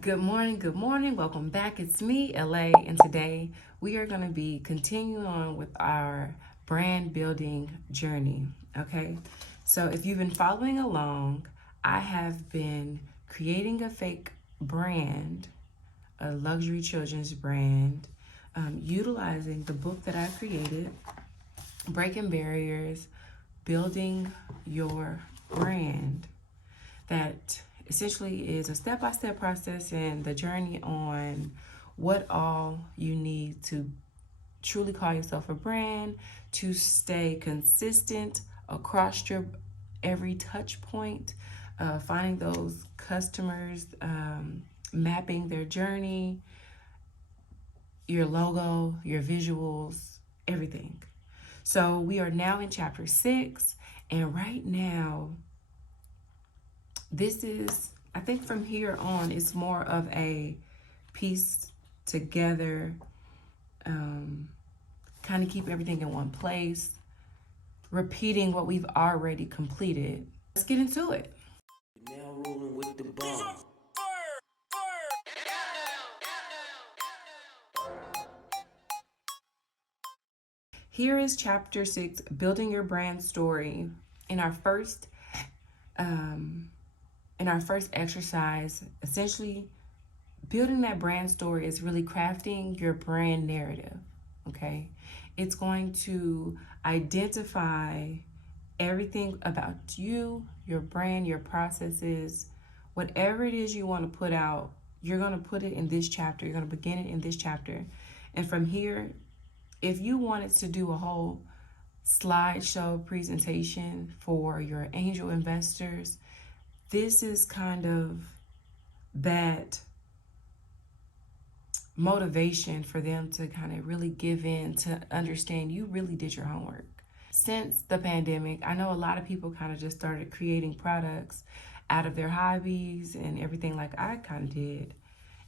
Good morning. Welcome back. It's me, LA, and today we are going to be continuing on with our brand building journey. Okay, so if you've been following along, I have been creating a fake brand, a luxury children's brand, utilizing the book that I created, Breaking Barriers, Building Your Brand, that essentially is a step-by-step process and the journey on what all you need to truly call yourself a brand, to stay consistent across your every touch point, finding those customers, mapping their journey, your logo, your visuals, everything. So we are now in chapter 6, and right now this is, I think from here on, it's more of a piece together, kind of keep everything in one place, repeating what we've already completed. Let's get into it. Now rolling with the bomb. Here is chapter 6, building your brand story. In our first exercise, essentially building that brand story is really crafting your brand narrative. Okay, it's going to identify everything about you, your brand, your processes, whatever it is you want to put out. You're going to put it in this chapter. You're going to begin it in this chapter, and from here, if you wanted to do a whole slideshow presentation for your angel investors, this is kind of that motivation for them to kind of really give in, to understand you really did your homework. Since the pandemic, I know a lot of people kind of just started creating products out of their hobbies and everything, like I kind of did.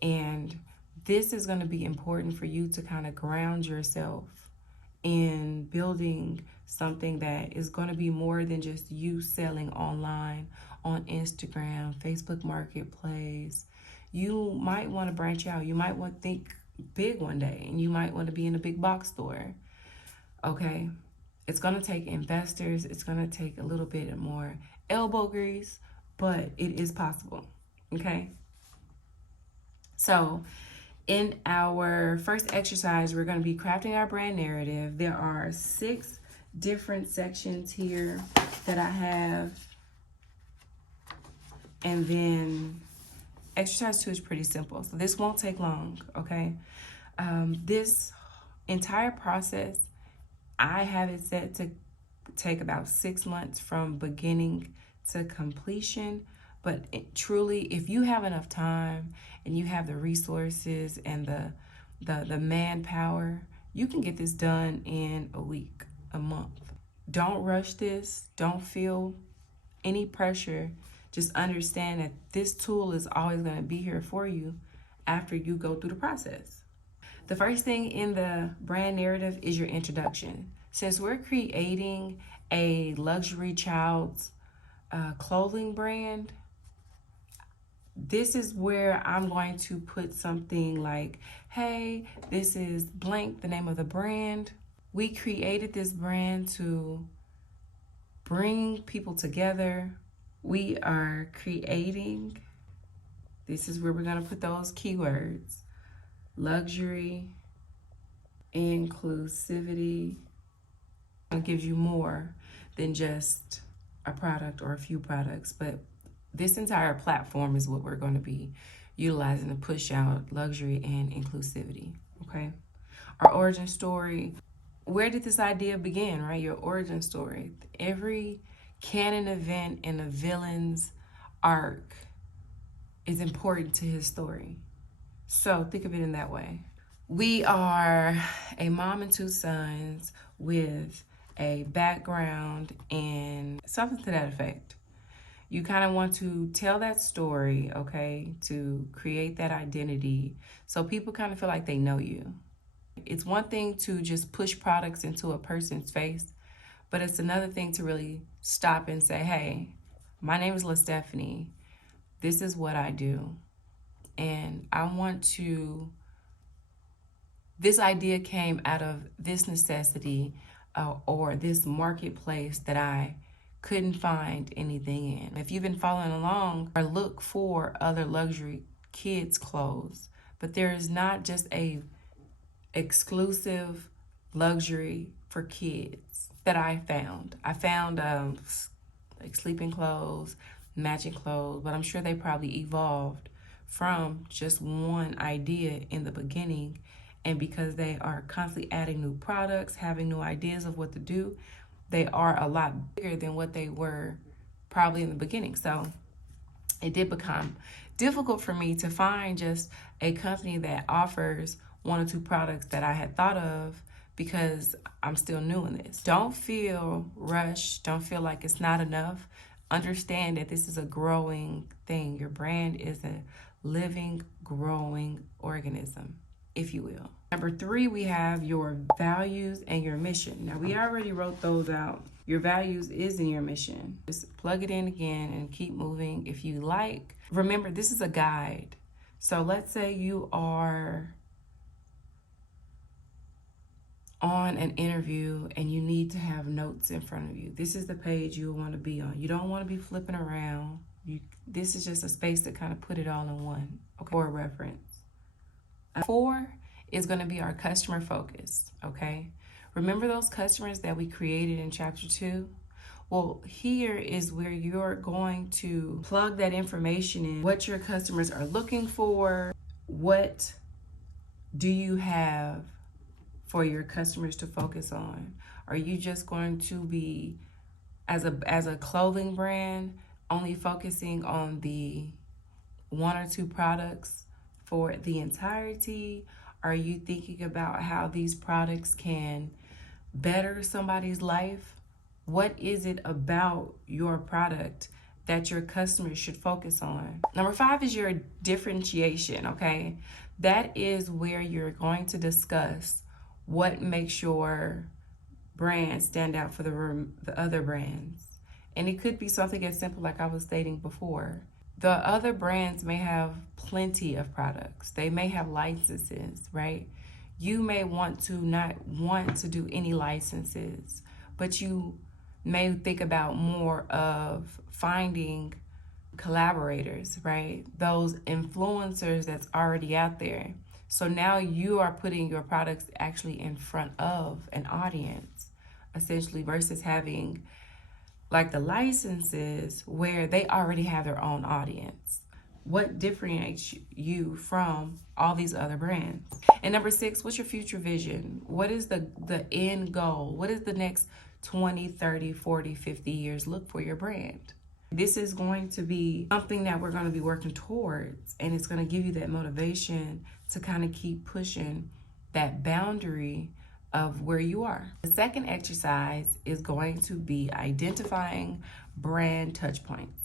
And this is going to be important for you to kind of ground yourself in building something that is going to be more than just you selling online on Instagram, Facebook Marketplace. You might want to branch out. You might want to think big one day, and you might want to be in a big box store. Okay, it's going to take investors. It's going to take a little bit more elbow grease, but it is possible. Okay, so in our first exercise, we're going to be crafting our brand narrative. There are 6 different sections here that I have. And then exercise 2 is pretty simple. So this won't take long, okay? This entire process, I have it set to take about 6 months from beginning to completion. But truly, if you have enough time and you have the resources and the manpower, you can get this done in a week, a month. Don't rush this. Don't feel any pressure. Just understand that this tool is always going to be here for you after you go through the process. The first thing in the brand narrative is your introduction. Since we're creating a luxury child's clothing brand, this is where I'm going to put something like, hey, this is blank, the name of the brand. We created this brand to bring people together. We are creating, this is where we're going to put those keywords: luxury, inclusivity. It gives you more than just a product or a few products, but this entire platform is what we're going to be utilizing to push out luxury and inclusivity. Okay, our origin story. Where did this idea begin, right? Your origin story. Every canon event in a villain's arc is important to his story. So think of it in that way. We are a mom and 2 sons with a background and something to that effect. You kind of want to tell that story, okay, to create that identity so people kind of feel like they know you. It's one thing to just push products into a person's face, but it's another thing to really stop and say, hey, my name is LaStephanie. This is what I do. And this idea came out of this necessity or this marketplace that I couldn't find anything in. If you've been following along, or look for other luxury kids clothes, but there is not just a exclusive luxury for kids that I found. I found like sleeping clothes, matching clothes, but I'm sure they probably evolved from just one idea in the beginning. And because they are constantly adding new products, having new ideas of what to do, they are a lot bigger than what they were probably in the beginning. So it did become difficult for me to find just a company that offers one or two products that I had thought of, because I'm still new in this. Don't feel rushed. Don't feel like it's not enough. Understand that this is a growing thing. Your brand is a living, growing organism, if you will. Number 3, we have your values and your mission. Now, we already wrote those out. Your values is in your mission. Just plug it in again and keep moving if you like. Remember, this is a guide. So let's say you are on an interview and you need to have notes in front of you. This is the page you want to be on. You don't want to be flipping around. This is just a space to kind of put it all in one, okay, for reference. 4 is going to be our customer focus, okay? Remember those customers that we created in chapter 2? Well, here is where you're going to plug that information in, what your customers are looking for. What do you have for your customers to focus on? Are you just going to be, as a clothing brand, only focusing on the 1 or 2 products for the entirety? Are you thinking about how these products can better somebody's life? What is it about your product that your customers should focus on? Number 5 is your differentiation, okay? That is where you're going to discuss what makes your brand stand out for the other brands. And it could be something as simple like I was stating before. The other brands may have plenty of products. They may have licenses, right? You may not want to do any licenses, but you may think about more of finding collaborators, right? Those influencers that's already out there. So now you are putting your products actually in front of an audience, essentially, versus having like the licenses where they already have their own audience. What differentiates you from all these other brands? And number 6, what's your future vision? What is the end goal? What is the next 20, 30, 40, 50 years look for your brand? This is going to be something that we're going to be working towards, and it's going to give you that motivation to kind of keep pushing that boundary of where you are. The second exercise is going to be identifying brand touchpoints.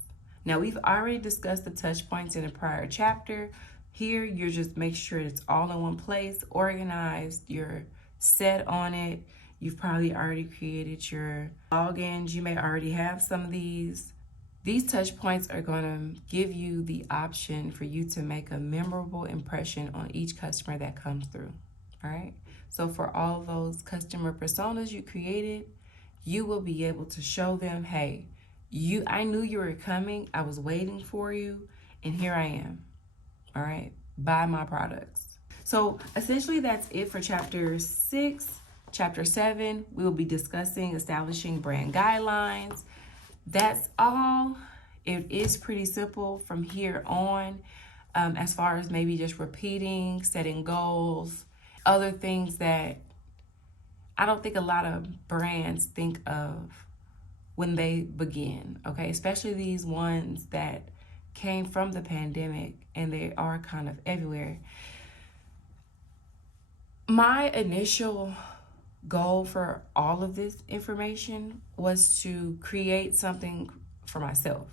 Now, we've already discussed the touch points in a prior chapter. Here, you're just make sure it's all in one place, organized, you're set on it. You've probably already created your logins. You may already have some of these. These touch points are going to give you the option for you to make a memorable impression on each customer that comes through. All right. So for all those customer personas you created, you will be able to show them, hey, I knew you were coming. I was waiting for you, and here I am. All right. Buy my products. So essentially that's it for chapter 6. Chapter 7, we will be discussing establishing brand guidelines. That's all. It is pretty simple from here on, as far as maybe just repeating, setting goals, other things that I don't think a lot of brands think of when they begin, okay? Especially these ones that came from the pandemic and they are kind of everywhere. My initial goal for all of this information was to create something for myself.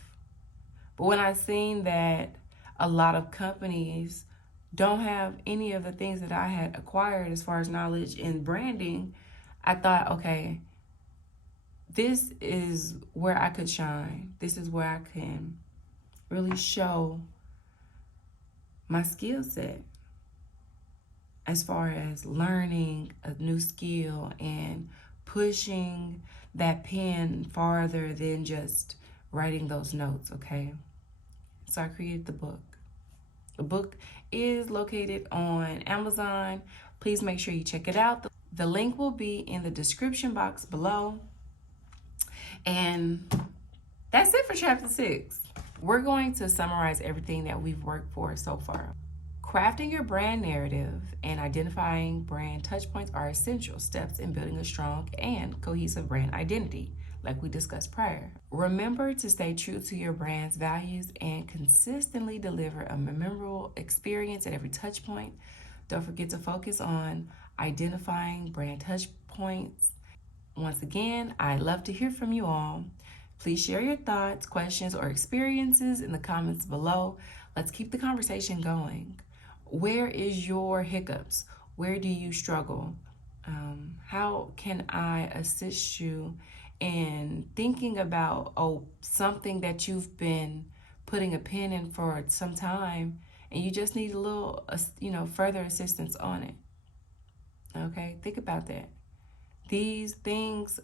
But when I seen that a lot of companies don't have any of the things that I had acquired as far as knowledge in branding, I thought, okay, this is where I could shine. This is where I can really show my skill set as far as learning a new skill and pushing that pen farther than just writing those notes, okay? So I created the book. The book is located on Amazon. Please make sure you check it out. The link will be in the description box below. And that's it for chapter 6. We're going to summarize everything that we've worked for so far. Crafting your brand narrative and identifying brand touchpoints are essential steps in building a strong and cohesive brand identity, like we discussed prior. Remember to stay true to your brand's values and consistently deliver a memorable experience at every touchpoint. Don't forget to focus on identifying brand touchpoints. Once again, I'd love to hear from you all. Please share your thoughts, questions, or experiences in the comments below. Let's keep the conversation going. Where is your hiccups? Where do you struggle? How can I assist you in thinking about something that you've been putting a pin in for some time and you just need a little further assistance on it? Okay, think about that. These things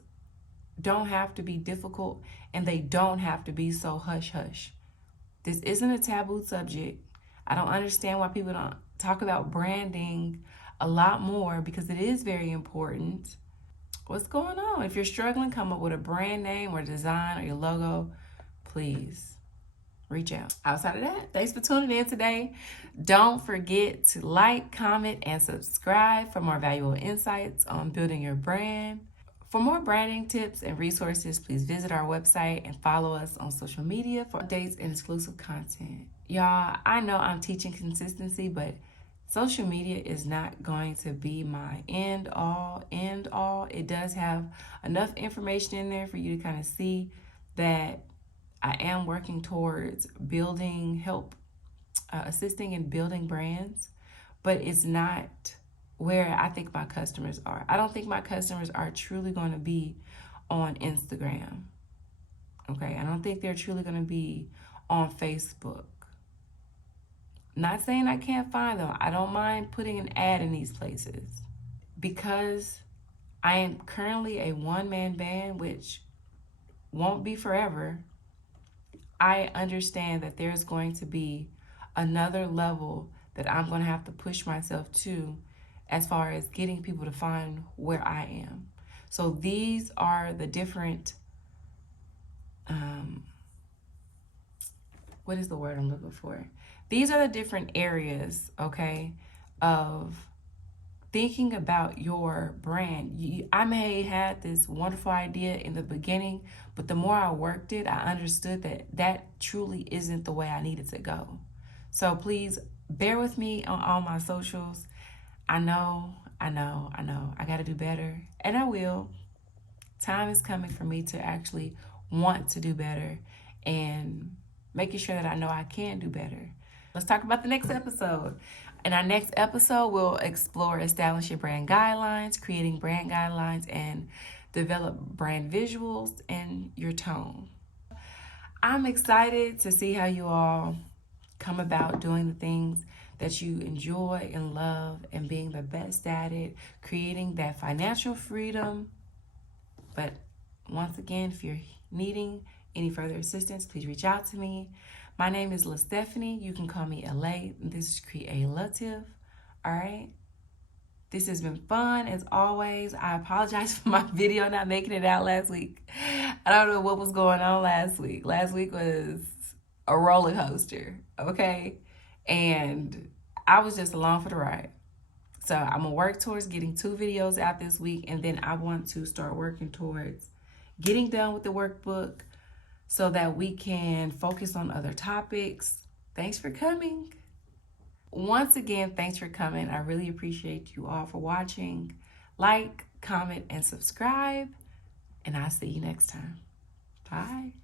don't have to be difficult and they don't have to be so hush-hush. This isn't a taboo subject. I don't understand why people don't talk about branding a lot more because it is very important. What's going on? If you're struggling, come up with a brand name or design or your logo, please reach out. Outside of that, thanks for tuning in today. Don't forget to like, comment, and subscribe for more valuable insights on building your brand. For more branding tips and resources, please visit our website and follow us on social media for updates and exclusive content. Y'all, I know I'm teaching consistency, but social media is not going to be my end all. It does have enough information in there for you to kind of see that I am working towards assisting in building brands, but it's not where I think my customers are. I don't think my customers are truly going to be on Instagram. Okay, I don't think they're truly going to be on Facebook. Not saying I can't find them. I don't mind putting an ad in these places. Because I am currently a one-man band, which won't be forever, I understand that there's going to be another level that I'm going to have to push myself to as far as getting people to find where I am. So these are the different, what is the word I'm looking for? These are the different areas, okay, of thinking about your brand. I may have had this wonderful idea in the beginning, but the more I worked it, I understood that that truly isn't the way I needed to go. So please bear with me on all my socials. I know. I got to do better, and I will. Time is coming for me to actually want to do better and making sure that I know I can do better. Let's talk about the next episode. In our next episode, we'll explore establishing brand guidelines, creating brand guidelines, and develop brand visuals and your tone. I'm excited to see how you all come about doing the things that you enjoy and love and being the best at it, creating that financial freedom. But once again, if you're needing any further assistance, please reach out to me. My name is Stephanie. You can call me LA. This is creaLAtive. All right. This has been fun as always. I apologize for my video not making it out last week. I don't know what was going on last week. Last week was a roller coaster, okay? And I was just along for the ride. So I'm going to work towards getting 2 videos out this week, and then I want to start working towards getting done with the workbook so that we can focus on other topics. Thanks for coming. Once again, thanks for coming. I really appreciate you all for watching. Like, comment, and subscribe, and I'll see you next time. Bye.